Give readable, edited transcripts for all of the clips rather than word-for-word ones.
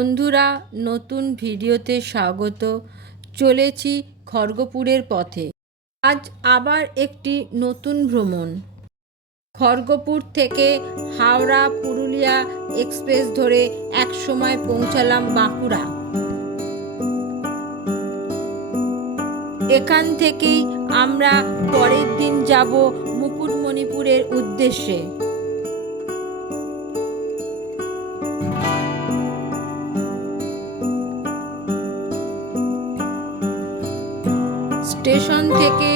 বন্ধুরা, নতুন ভিডিওতে স্বাগত। চলেছি খড়গপুরের পথে। আজ আবার একটি নতুন ভ্রমণ। খড়গপুর থেকে হাওড়া পুরুলিয়া এক্সপ্রেস ধরে একসময় পৌঁছালাম বাঁকুড়া। এখান থেকেই আমরা পরের দিন যাব মুকুটমণিপুরের উদ্দেশ্যে। স্টেশন থেকে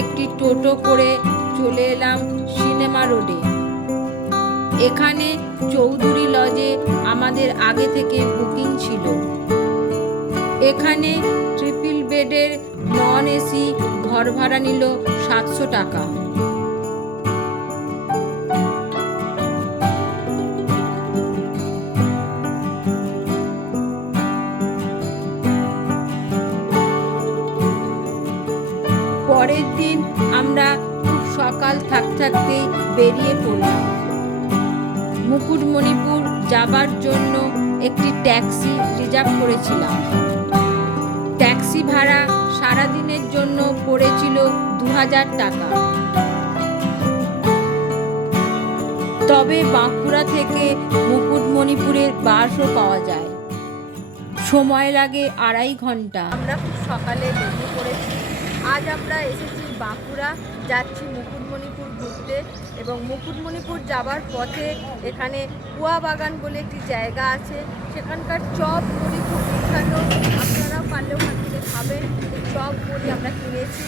একটি টোটো করে চলে এলাম সিনেমা রোডে। এখানে চৌধুরী লজে আমাদের আগে থেকে বুকিং ছিল। এখানে ট্রিপল বেডের নন এসি ঘর ভাড়া নিল 700 টাকা। পরের দিন আমরা খুব সকাল থাকতেই বেরিয়ে পড়লাম। মুকুটমণিপুর যাবার জন্য একটি ট্যাক্সি রিজার্ভ করেছিলাম। ট্যাক্সি ভাড়া সারাদিনের জন্য পড়েছিল 2000 টাকা। তবে বাঁকুড়া থেকে মুকুটমণিপুরের বাসও পাওয়া যায়, সময় লাগে 2.5 ঘন্টা। আমরা খুব সকালে বেরিয়ে পড়েছি। আজ আমরা এসেছি বাঁকুড়া, যাচ্ছি মুকুটমণিপুর ঘুরতে। এবং মুকুটমণিপুর যাবার পথে এখানে কুয়া বাগান বলে একটি জায়গা আছে, সেখানকার চপ মুড়ি খুব বিখ্যাত। আপনারাও পারলে ওখান থেকে খাবেন। এই চপ মুড়ি আমরা কিনেছি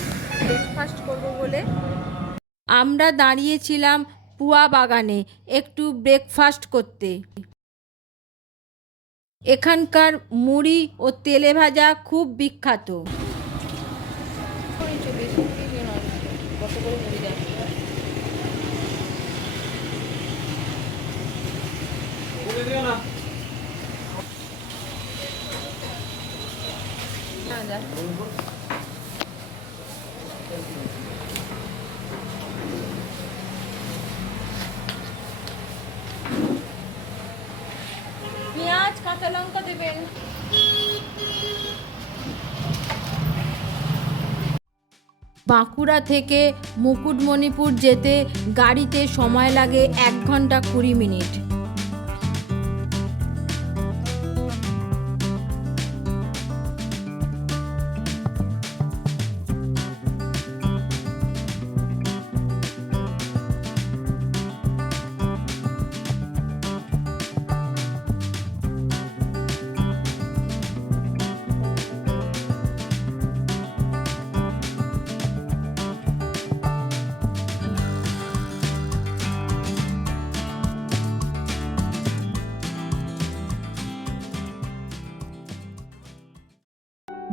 ব্রেকফাস্ট করব বলে। আমরা দাঁড়িয়েছিলাম কুয়া বাগানে একটু ব্রেকফাস্ট করতে। এখানকার মুড়ি ও তেলে ভাজা খুব বিখ্যাত। পেঁয়াজ কাঁচা লঙ্কা দেবেন। বাঁকুড়া থেকে মুকুটমণিপুর যেতে গাড়িতে সময় লাগে 1 ঘন্টা 20 মিনিট।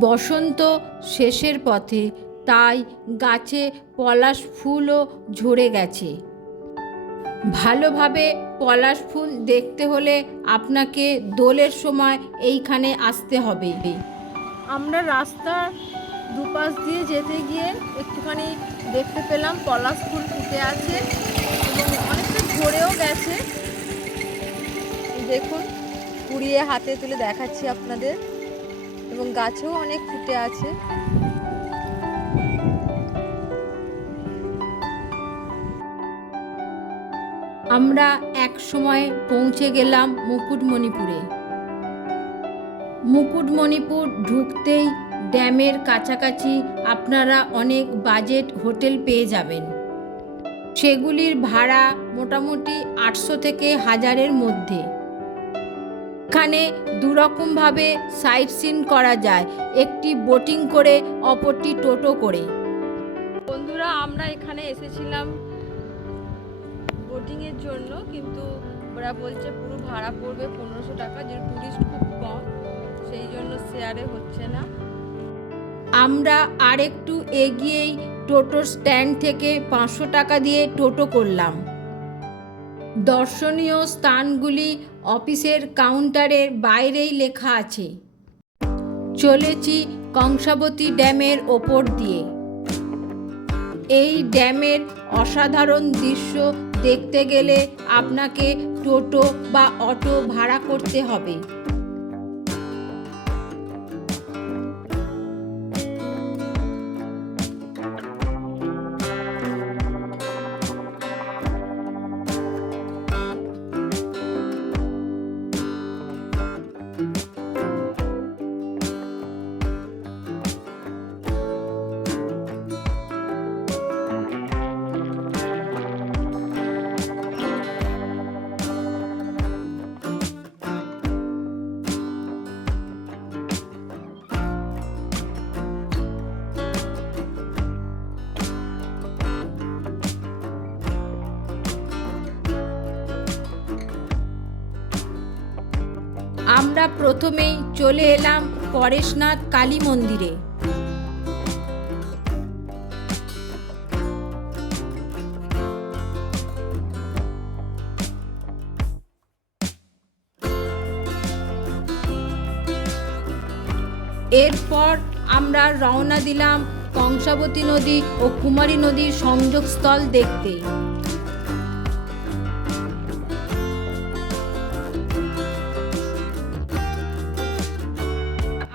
বসন্ত শেষের পথে, তাই গাছে পলাশ ফুলও ঝরে গেছে। ভালোভাবে পলাশ ফুল দেখতে হলে আপনাকে দোলের সময় এইখানে আসতে হবে। আমরা রাস্তার দুপাশ দিয়ে যেতে গিয়ে একটুখানি দেখতে পেলাম পলাশ ফুল ফুটে আছে এবং অনেকটা ঝরেও গেছে। দেখুন, কুড়িয়ে হাতে তুলে দেখাচ্ছি আপনাদের। এবং গাছেও অনেক ফুটে আছে। আমরা এক সময় পৌঁছে গেলাম মুকুটমণিপুরে। মুকুটমণিপুর ঢুকতেই ড্যামের কাছাকাছি আপনারা অনেক বাজেট হোটেল পেয়ে যাবেন। সেগুলির ভাড়া মোটামুটি 800 থেকে 1000-এর মধ্যে। এখানে দুরকমভাবে সাইট সিন করা যায়, একটি বোটিং করে, অপরটি টোটো করে। বন্ধুরা, আমরা এখানে এসেছিলাম বোটিংয়ের জন্য, কিন্তু ওরা বলছে পুরো ভাড়া পড়বে 1500 টাকা, যে টুরিস্ট খুব কম, সেই জন্য শেয়ারে হচ্ছে না। আমরা আর একটু এগিয়েই টোটোর স্ট্যান্ড থেকে 500 টাকা দিয়ে টোটো করলাম। দর্শনীয় স্থানগুলি অফিসের কাউন্টারের বাইরেই লেখা আছে। চলেছি কংসাবতী ড্যামের ওপর দিয়ে। এই ড্যামের অসাধারণ দৃশ্য দেখতে গেলে আপনাকে টোটো বা অটো ভাড়া করতে হবে। আমরা প্রথমেই চলে এলাম পরেশনাথ কালী মন্দিরে। এরপর আমরা রওনা দিলাম কংসাবতী নদী ও কুমারী নদীর সংযোগস্থল দেখতে।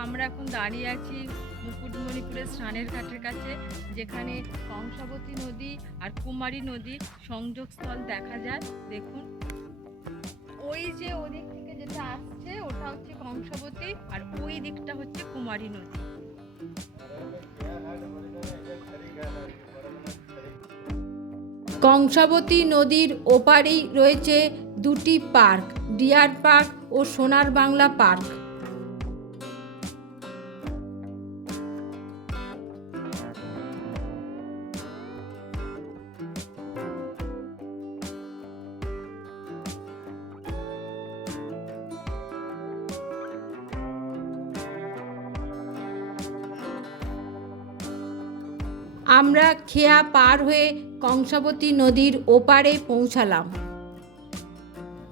আমরা এখন দাঁড়িয়ে আছি মুকুটমণিপুরের স্নানের ঘাটের কাছে, যেখানে কংসাবতী নদী আর কুমারী নদীর সংযোগস্থল দেখা যায়। দেখুন, ওই যে ওদিক থেকে যেটা আসছে ওটা হচ্ছে কংসাবতী, আর ওই দিকটা হচ্ছে কুমারী নদী। কংসাবতী নদীর ওপারেই রয়েছে দুটি পার্ক, ডিয়ার পার্ক ও সোনার বাংলা পার্ক। আমরা খেয়া পার হয়ে কংসাবতী নদীর ওপারে পৌঁছালাম।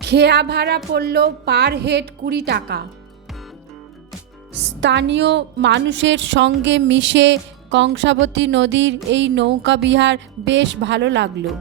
খেয়া ভাড়া পড়ল পার হেড 20 টাকা। স্থানীয় মানুষের সঙ্গে মিশে কংসাবতী নদীর এই নৌকা বিহার বেশ ভালো লাগলো।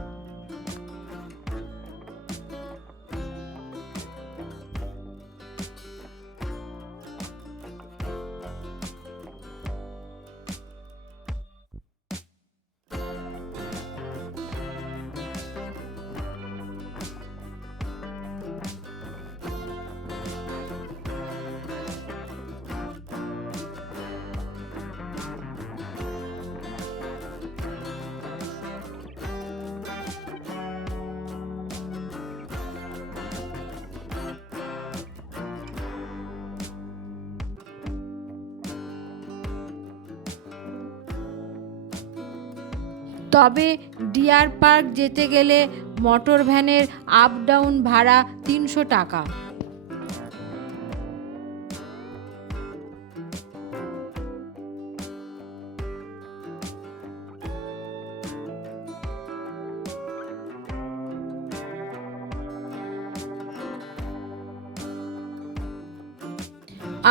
তবে ডিয়ার পার্ক যেতে গেলে মোটর ভ্যানের আপ ডাউন ভাড়া 300 টাকা।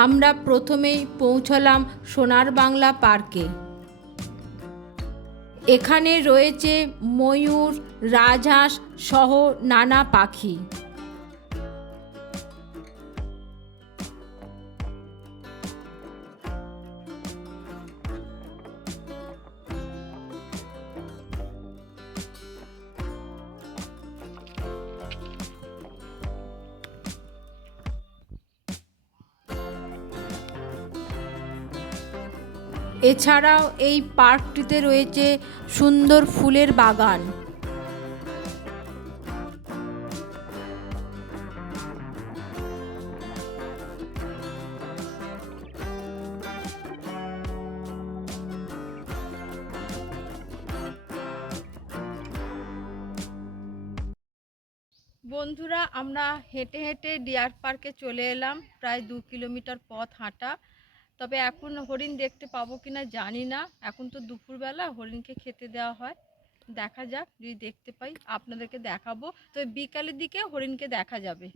আমরা প্রথমেই পৌঁছলাম সোনার বাংলা পার্কে। এখানে রয়েছে ময়ূর, রাজহাঁস সহ নানা পাখি। এছাড়াও এই পার্কটিতে রয়েছে সুন্দর ফুলের বাগান। বন্ধুরা, আমরা হেঁটে হেঁটে ডিয়ার পার্কে চলে এলাম। প্রায় 2 কিলোমিটার পথ হাঁটা। তবে এখন হরিণ দেখতে পাবো কিনা জানি না। এখন তো দুপুরবেলা, হরিণকে খেতে দেওয়া হয়। দেখা যাক, যদি দেখতে পাই আপনাদেরকে দেখাবো। তো বিকালের দিকে হরিণকে দেখা যাবে।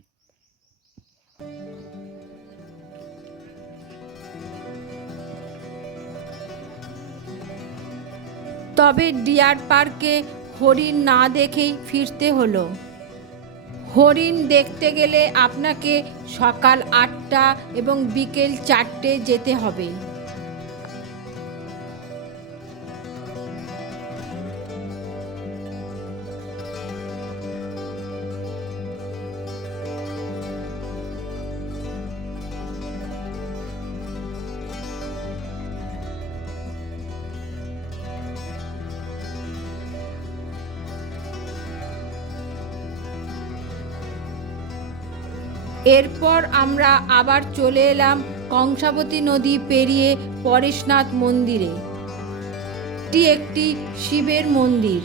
তবে ডিয়ার পার্কে হরিণ না দেখেই ফিরতে হলো। হরিণ দেখতে গেলে আপনাকে সকাল 8টা এবং বিকেল 4টে যেতে হবে। এরপর আমরা আবার চলে এলাম কংসাবতী নদী পেরিয়ে পরেশনাথ মন্দিরে। এটি একটি শিবের মন্দির।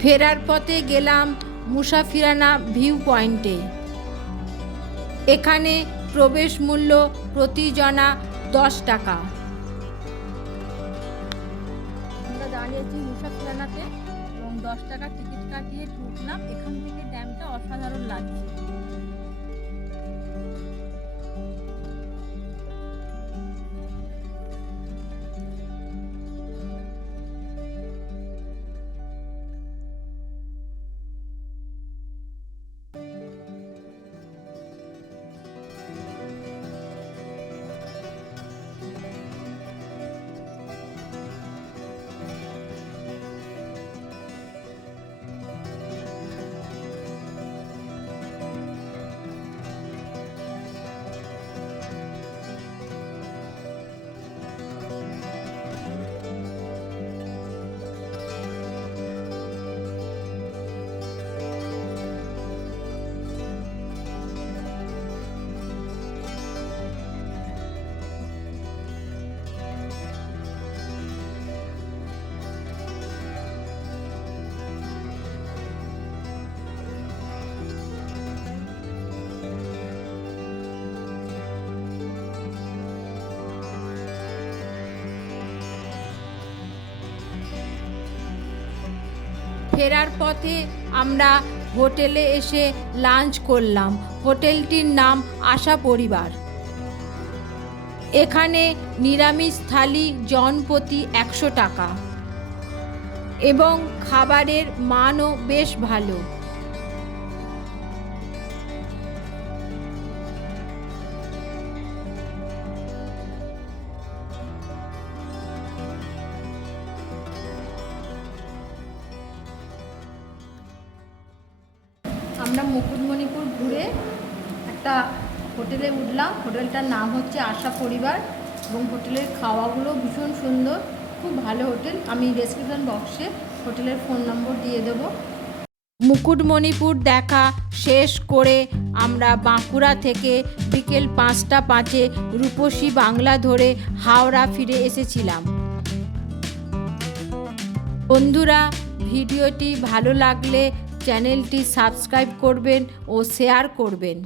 ফেরার পথে গেলাম মুসাফিরানা ভিউ পয়েন্টে। এখানে প্রবেশ মূল্য প্রতি জনা 10 টাকা। আমরা দাঁড়িয়েছি মুসাফিরানাতে এবং 10 টাকা টিকিট কাটিয়ে ঢুকলাম। এখান থেকে ড্যামটা অসাধারণ লাগছে। ফেরার পথে আমরা হোটেলে এসে লাঞ্চ করলাম। হোটেলটির নাম আশা পরিবার। এখানে নিরামিষ থালি জনপ্রতি 100 টাকা এবং খাবারের মানও বেশ ভালো। আমরা মুকুটমণিপুর ঘুরে একটা হোটেলে উঠলাম। হোটেলটার নাম হচ্ছে আশা পরিবার এবং হোটেলের খাওয়াগুলো ভীষণ সুন্দর, খুব ভালো হোটেল। আমি ডেসক্রিপশন বক্সে হোটেলের ফোন নম্বর দিয়ে দেবো। মুকুটমণিপুর দেখা শেষ করে আমরা বাঁকুড়া থেকে বিকেল 5টা 5-এ রূপসী বাংলা ধরে হাওড়া ফিরে এসেছিলাম। বন্ধুরা, ভিডিওটি ভালো লাগলে চ্যানেলটি সাবস্ক্রাইব করবেন ও শেয়ার করবেন।